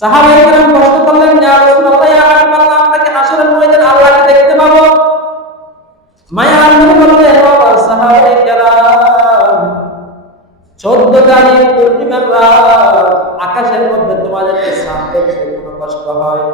সাহাবায়ে কেরাম প্রশ্ন করলেন, ইয়া রাসূলুল্লাহ, ইয়া হাবিবাল্লাহ, আমরা কি হাসরের ময়দানে আল্লাহকে দেখতে পাবো? মায়ার নবী বললেন, ও সাহাবায়ে কেরাম, 14 তারিখ পূর্ণিমার রাত আকাশের মধ্যে তোমাদেরকে চাঁদ দেখতে কোনো কষ্ট হয়?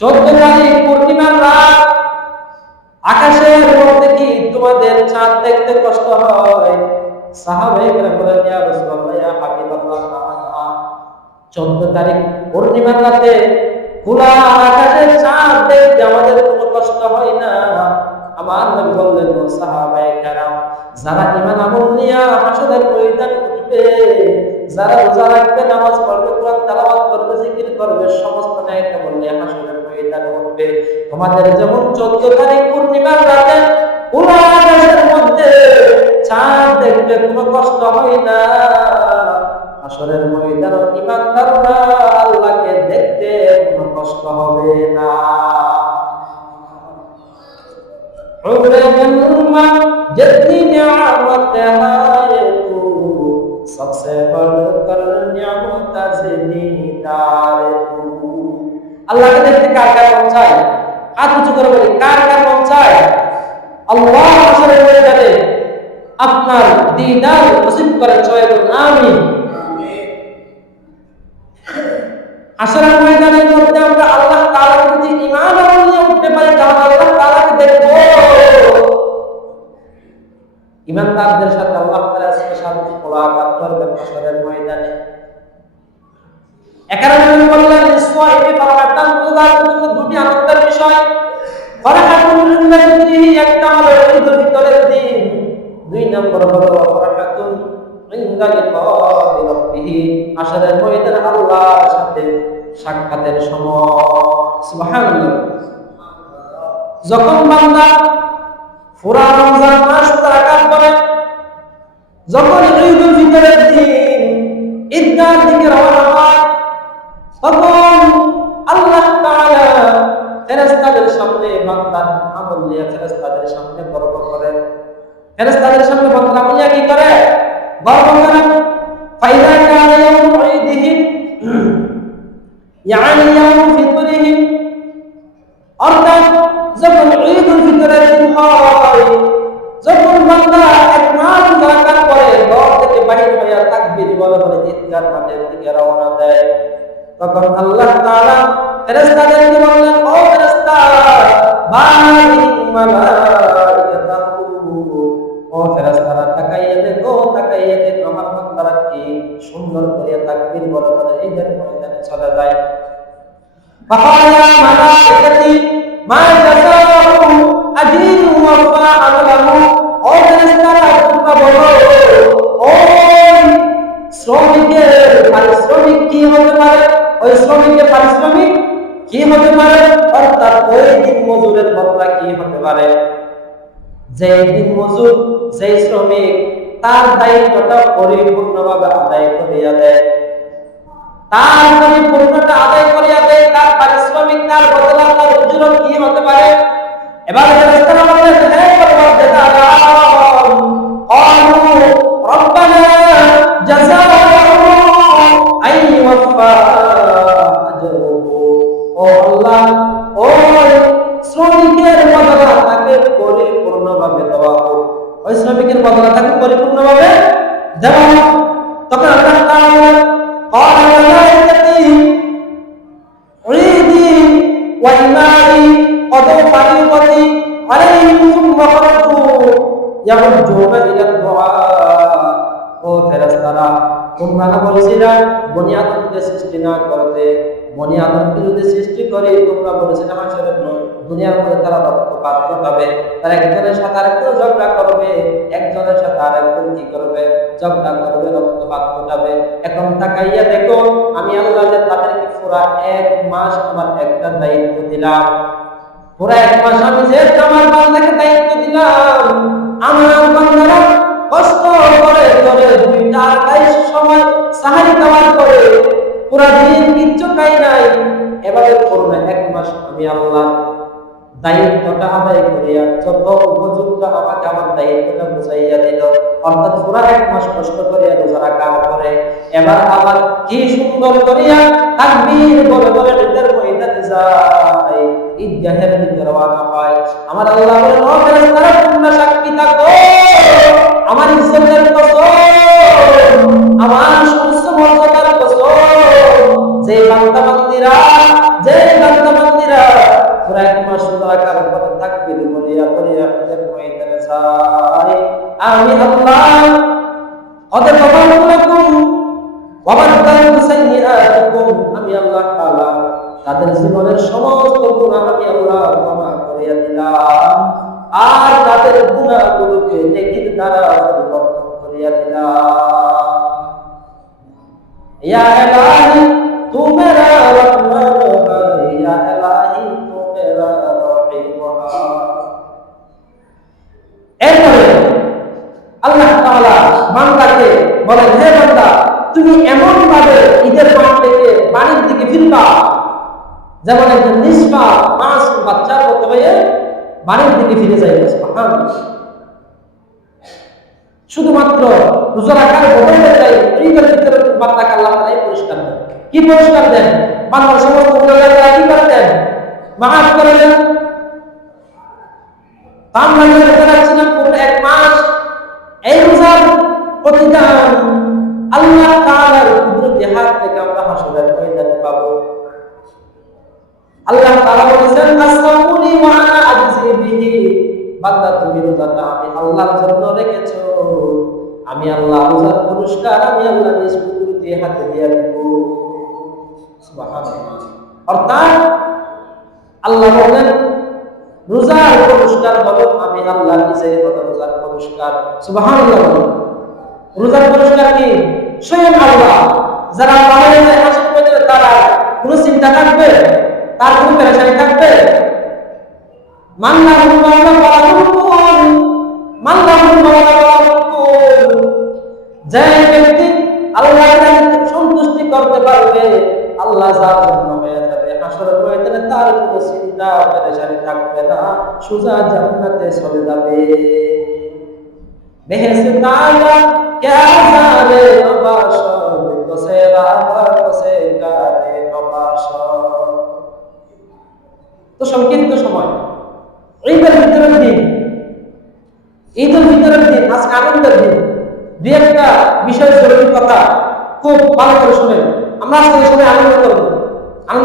14 তারিখ পূর্ণিমার রাত আকাশের মধ্যে কি তোমাদের চাঁদ দেখতে কষ্ট হয়? সাহাবায়ে কেরাম বলেন, ইয়া রাসূলুল্লাহ, ইয়া হাবিবাল্লাহ, না, 14 তারিখ পূর্ণিমার রাতে খোলা আকাশের চাঁদ দেখতে আমাদের কোনো কষ্ট হয় না। আমার নবী বললেন, ও সাহাবায়ে কেরাম, যারা ঈমান আমল নিয়ে হাসরের ময়দানে উঠবে, যারা রোজা রাখবে, নামাজ পড়বে, কোরআন তেলাওয়াত করবে, জিকির করবে, সমস্ত নেক আমল নিয়ে হাসরের ময়দানে উঠবে, তোমাদের যেমন 14 তারিখ পূর্ণিমার রাতে খোলা আকাশের মধ্যে চাঁদ দেখতে কোনো কষ্ট হয় না, হাসরের ময়দানে ঈমানদাররা আল্লাহকে দেখতে কোনো কষ্ট হবে না। जितनी नियामत है तू सबसे बढ़कर नियामत से दीदार तू। আল্লাহকে দেখতে কার কার মন চায়? হাত উঁচু করে বলি, কার কার মন চায় আল্লাহ হাসরের ময়দানে আপনার দিদার নসিব করেন? সবাই বলুন আমিন। হাসরের ময়দানের মধ্যে আমরা আল্লাহ তাআলার প্রতি ঈমান আমল নিয়ে উঠতে পারি, তাহলে আল্লাহ তাআলাকে দেখবো। ঈমানদারদের সাথে আল্লাহ তাআলা স্পেশাল মোলাকাত করবেন হাসরের ময়দানে। একারণে আমি বললাম, ইসওয়াইবি ফারহাতান বুজার জন্য দুটি আনন্দের বিষয়। ফারহাতুন ইনদাহি, একটা হলো ঈদের ভিতরের দিন, দুই নম্বর হলো ফারহাতুন ইনদা লিকাই রাব্বিহি, হাসরের ময়দানে আল্লাহর সাথে সাক্ষাতের সময়। সুবহানাল্লাহ। যখন বান্দা পুরা রমজান মাস তাকাত করে, যখন ঈদুল ফিতরের দিন ঈদগাহর দিকে রওনা হয়, তখন আল্লাহ তাআলা ফেরেশতাদের সামনে বান্দার আমল নিয়ে ফেরেশতাদের সামনে গর্ব করেন। ফেরেশতাদের সামনে বান্দা আমল নিয়ে কি করে? গর্ব করেন। ফাইদা কানা ইয়াউমু ঈদিহিম ইয়ানি ইয়াউমু ফিতরিহিম, অর্থাৎ যখন ঈদুল ফিতরের দিন হয়, যখন বান্দা এক মাস জাকাত করে ঘর থেকে বাহির হয়ে তাকবীর বলে বলে ঈদগাহ মাঠের দিকে রওনা দেয়, তখন আল্লাহ তাআলা ফেরেশতাদেরকে বললেন, ও ফেরেশতারা, বাহির মালাইকাতাহু, ও ফেরেশতারা তাকাইয়া দেখো, তাকাইয়া দেখো আমার বান্দারা কি সুন্দর করে তাকবীর বলে বলে ঈদের ময়দানে চলে যায়। ফাকালা মালাইকাতি মা জাযাউ আজরিন ওয়া আমালহু, ও ফেরেশতারা তোমরা বলো, ওই শ্রমিকের পারিশ্রমিক কি হতে পারে? ওই শ্রমিকের পারিশ্রমিক কি হতে পারে? অর্থাৎ ওই দিন মজুরের বদলা কি হতে পারে? যে দিন মজুর, যে শ্রমিক তার দায়িত্বটা পরিপূর্ণভাবে আদায় করিয়া দেয়, তার পরিপূর্ণতা আদায় করিয়া দেয়, তার পারিশ্রমিক, তার বদলা, তার উজরত কি হতে পারে? এবার ফেরেশতারা বললেন, হে পরওয়ারদিগার আলম, ক্বালু রব্বানা জাযাহু আইওয়াফা আজরুহু, ও আল্লাহ, ওই শ্রমিকের বদলা তাকে পরিপূর্ণভাবে দেওয়া হোক, ওই শ্রমিকের বদলা তাকে পরিপূর্ণভাবে দেওয়া হোক। তখন আল্লাহ তাআলা ক্বালা মালাইকাতি ঈদি ওয়া ইমারি কদ ফারিদাতি আলাইহিম সুম্মা খারাজু ইয়ারজুনা ইলা দুআ, ও ফেরেশতারা, তোমরা না বলেছিলা বনি আদমকে সৃষ্টি না করতে, বনি আদমকে যদি সৃষ্টি করে তোমরা বলেছিলে হাসরের দুনিয়ার মধ্যে তারা রক্তপাত ঘটাবে, তারা একজনের সাথে আরেকজন ঝগড়া করবে, একজনের সাথে আরেকজন কি করবে? ঝগড়া করবে, রক্তপাত ঘটাবে। এখন তাকাইয়া দেখো, আমি আল্লাহ যে তাদেরকে পুরা এক মাস আমার একটা দায়িত্ব দিলাম, পুরা এক মাস আমি যে আমার বান্দাকে দায়িত্ব দিলাম, আমার বান্দারা কষ্ট করে করে 2টা-2.5 সময় সাহারি খাওয়ার করে পুরা দিন কিচ্ছু খাই নাই, এভাবে করবে এক মাস আমি আল্লাহ দায়িত্বটা আদায় করিয়া যত উপযুক্ত আমাকে আমার দায়িত্বটা বুঝাইয়া দিল। অর্থাৎ পুরা 1 মাস কষ্ট করিয়া রোজা রাখার পরে এবার আবার কি সুন্দর করিয়া তাকবীর বলে বলে ঈদের ময়দানে যায়, ঈদগাহের দিকে রওনা হয়। আমার আল্লাহ বলেন, ও ফেরেশতারা তোমরা সাক্ষী থাকো, আমার ইজ্জতের কসম, আমার সমস্ত মর্যাদার কসম, যে বান্দা বান্দিরা পুরা 1 মাস রোজা রাখার পরে তাকবীর বলিয়া বলিয়া ঈদের ময়দানে যায়, আমি আল্লাহ ওদের বাবাকুম ওয়াবাদদাল সাইয়্যাতুকুম, আমি আল্লাহ তাআলা তাদের জীবনের সমস্ত গুনাহ আমি আল্লাহ ক্ষমা করিয়া দিলাম, আর তাদের গুনাহগুলোকে নেকির দ্বারা পরিবর্তন করিয়া দিলাম। ইয়া ইলাহি তু মেরা রহমান হ্যায়, ইয়া ইলাহি তু মেরা রহিম হ্যায়। এরপরে আল্লাহ তাআলা বান্দাকে বলেন, হে বান্দা, তুমি এমন ভাবে ঈদের মাঠ থেকে বাড়ির দিকে ফিরবা যেমন একজন নিষ্পাপ মাসুম বাচ্চার মতো হয়ে বাড়ির দিকে ফিরে যাইবে। সুবহানাল্লাহ। শুধুমাত্র রোজা রাখার বদলে চাই ঈদের ভিতরে বান্দাকে আল্লাহ তাআলা পুরস্কার দেন। কি পুরস্কার দেন? বান্দার সমস্ত গুনাহ কি করে দেন? মাফ করে দেন। আমরা যেটা রাখছিলাম পুরো 1 মাস এই রোজার প্রতিদান আল্লাহ তাআলার কুদরতি হাত থেকে আমরা হাসরের ময়দানে পাবো। আল্লাহ তাআলা বলেছেন, আসামুনি ওয়া আনা আজজি বিহি, বান্দা তুমি রোজাটা আমি আল্লাহর জন্য রেখেছো, আমি আল্লাহ রোজার পুরস্কার আমি আল্লাহ নিজ কুদরতি হাতে দিয়ে দেব। সুবহানাল্লাহ। অর্থাৎ আল্লাহ বলেন রোজার পুরস্কার হলো আমি আল্লাহ নিজে হলো রোজার পুরস্কার। সুবহানাল্লাহ। রোজার পুরস্কার কি? স্বয়ং আল্লাহ। যারা বাইরে যায় হাসির মধ্যে তারা কোনো চিন্তা থাকবে, তার কোনো পেরেশানি থাকবে? মাল্লাহু মাওলা ওয়ালাকুম, মাল্লাহু মাওলা ওয়ালাকুম, যে ব্যক্তি আল্লাহকে সন্তুষ্টি করতে পারবে, আল্লাহ যার জন্য হয়ে যাবে হাসরের ময়দানে, তার কোনো চিন্তা পেরেশানি থাকবে না, সোজা জান্নাতে চলে যাবে। বেহেশতে তাআলা क्या जाने नबाशद कोसे रामा कोसे गाने नबाशद। তো সংক্ষিপ্ত সময় ঈদের ভিতরের দিন, আজকে আনন্দের দিন। দুই একটা বিষয় জরুরি কথা খুব ভালো করে শুনেন। আমরা আজকে সময় আনন্দ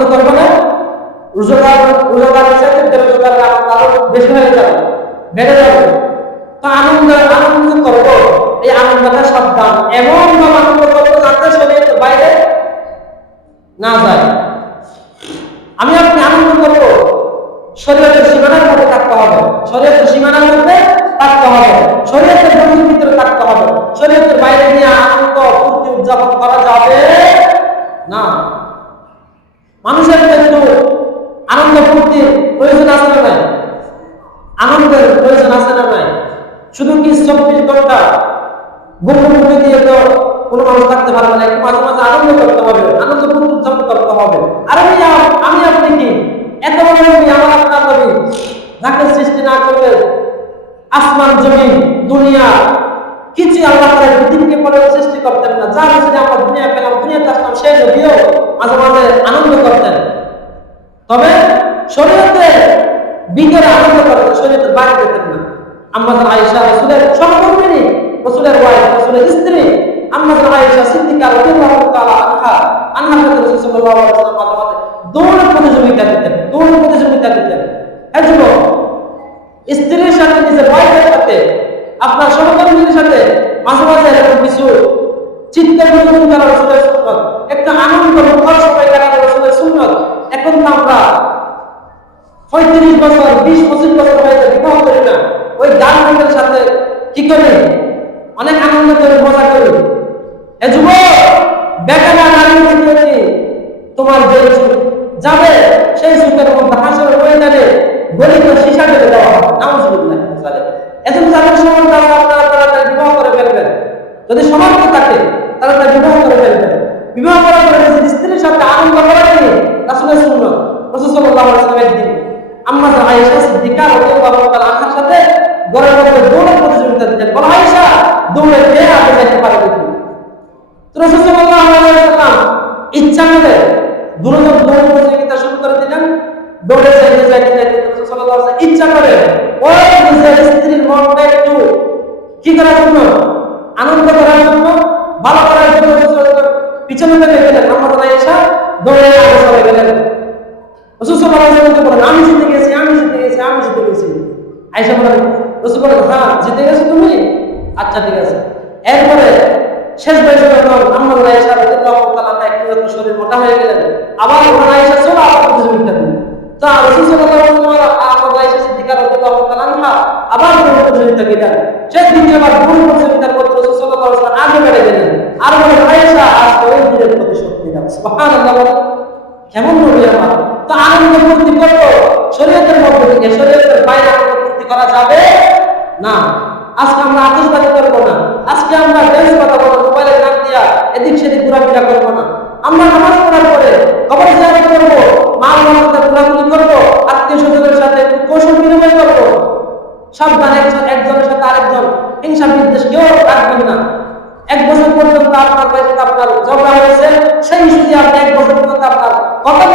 করবো না? রোজাদার হিসেবে রোজাদার আরো বেশি হয়ে যাবে, বেড়ে যাবে। তো আনন্দ করবো, এই আনন্দটা সাবধান, এমন ভাবে আনন্দ করবো যাতে শরীরের বাইরে না যায়। আমি আপনি আনন্দ করবো, শরীরের সীমানার মধ্যে থাকতে হবে, শরীরের সীমানার মধ্যে থাকতে হবে, শরীরের বন্ধুর ভিতরে থাকতে হবে। শরীরের বাইরে নিয়ে আনন্দ ফুর্তি উদযাপন করা যাবে না। মানুষের কিন্তু আনন্দ ফুর্তির প্রয়োজন আছে না নাই? আনন্দের প্রয়োজন আছে না নাই? শুধু কি 24 ঘন্টা ঘুমে দিয়ে তো কোনো মানুষ থাকতে পারবে না। একটু মাঝে মাঝে আনন্দ করতে হবে, আনন্দ ফুর্তি উদযাপন করতে হবে। আর আমি আপনি কি এত বড় নবী, আমার আপনার নবী, যাকে সৃষ্টি না করলে আসমান জমিন দুনিয়া কিছু আল্লাহ তাআলা পৃথিবীকে পরে সৃষ্টি করতেন না, যার জন্য আমরা দুনিয়া পেলাম, দুনিয়াতে আসলাম, সেই নবীও মাঝে মাঝে আনন্দ করতেন। তবে শরীয়তের ভিতরে আনন্দ করতেন, শরীয়তের বাইরে যেতেন না। আম্মাজান আয়েশা রাসূলের সহধর্মিণী, রাসূলের ওয়াইফ, রাসূলের স্ত্রী আম্মাজান আয়েশা সিদ্দিকা রাদিয়াল্লাহু তাআলা আনহা রাসূল সাল্লাল্লাহু আলাইহি ওয়াসাল্লাম মাঝে মাঝে দৌড় প্রতিযোগিতা দিতেন। এই জন্য স্ত্রীর সাথে, নিজের ওয়াইফের সাথে, আপনার সহধর্মিণীর সাথে মাঝে মাঝে এরকম কিছু চিত্ত বিনোদন করা রাসূলের সুন্নাত, একটা আনন্দ মুখর সময় কাটানো রাসূলের সুন্নাত। এখন তো আমরা 35 বছর 20-25 বছর হয়ে বিবাহ করি না, ওই গার্লফ্রেন্ডের সাথে কি করি? অনেক আনন্দ করে, মজা করি। এ যুবক, বেকার নারী দিকে তোমার যে যাবে সেই সুখের মধ্যে হাসরের ময়দানে গলিত সীসা ঢেলে দেওয়া হবে। নাউযুবিল্লাহ। এজন্য যাদের সমর্থ আছে আপনারা তাড়াতাড়ি বিবাহ করে ফেলবেন। যদি সমর্থ থাকে তাড়াতাড়ি বিবাহ করে ফেলবেন। বিবাহ করার পরে নিজের স্ত্রীর সাথে আনন্দ করা নিয়ে রাসূলের সুন্নাত। রাসূল সাল্লাল্লাহু আলাইহি ওয়াসাল্লাম একদিন আম্মাজান আয়েশা দুজন দৌড় প্রতিযোগিতা শুরু করে দিলেন। দৌড়ে যাইতে যাইতে যাইতে রাসূল সাল্লাল্লাহু আলাইহি ওয়াসাল্লাম ইচ্ছা করে ওই নিজের স্ত্রীর মনটা একটু কি করার জন্য, আনন্দ করার জন্য, ভালো করার জন্য পিছনে থেকে গেলেন। আম্মা আয়েশা দৌড়ে আগে চলে গেলেন। রাসূল সাল্লাল্লাহু আলাইহি ওয়াসাল্লাম বলেন, আমি জিতে গেছি, আমি জিতে গেছি, আমি জিতে গেছি। আয়েশা বলেন, রাসূল বলেন, হ্যাঁ জিতে গেছো তুমি, আচ্ছা ঠিক আছে। এরপরে শেষ বয়সে যখন আম্মা আয়েশা রাদিয়াল্লাহু তাআলা একটু শরীর মোটা হয়ে গেলেন, আবার ওনার আয়েশা চলে আবার প্রতিযোগিতা দিলেন। তা রাসূল সাল্লাল্লাহু আলাইহি ওয়াসাল্লাম আম্মা আয়েশা সিদ্দিকা রাদিয়াল্লাহু তাআলা আবার প্রতিযোগিতা দিলেন। শেষ দ্বিতীয়বার প্রতিযোগিতার মধ্যে রাসূল সাল্লাল্লাহু আলাইহি ওয়াসাল্লাম আগে বেড়ে গেলেন, আর বলেন, আয়েশা আজকে ওই দিনের প্রতিশোধ নিলাম। সুবহানাল্লাহ, কেমন নবী আমার! তো আনন্দ ফুর্তি করবো শরীয়তের মধ্যে থেকে, শরীয়তের বাইরে আনন্দ ফুর্তি করা যাবে না। আজকে আমরা আতশবাজি করবো না, আজকে আমরা ড্যান্স কথা বলবো, মোবাইলে গান দিয়া এদিক সেদিক ঘোরাফেরা করবো না। আমরা নামাজ পড়ার পরে খবর জিয়ারত করবো, মা বাবার সাথে ঘোরাঘুরি করবো, আত্মীয় স্বজনের সাথে কৌশল বিনিময় করবো। সাবধান, একজনের সাথে আরেকজন হিংসা বিদ্বেষ কেউ রাখবেন না। 1 বছর পর্যন্ত আপনার বাড়িতে আপনার ঝগড়া হয়েছে, সেই ইস্যু দিয়ে আপনি 1 বছর পর্যন্ত আপনার কথা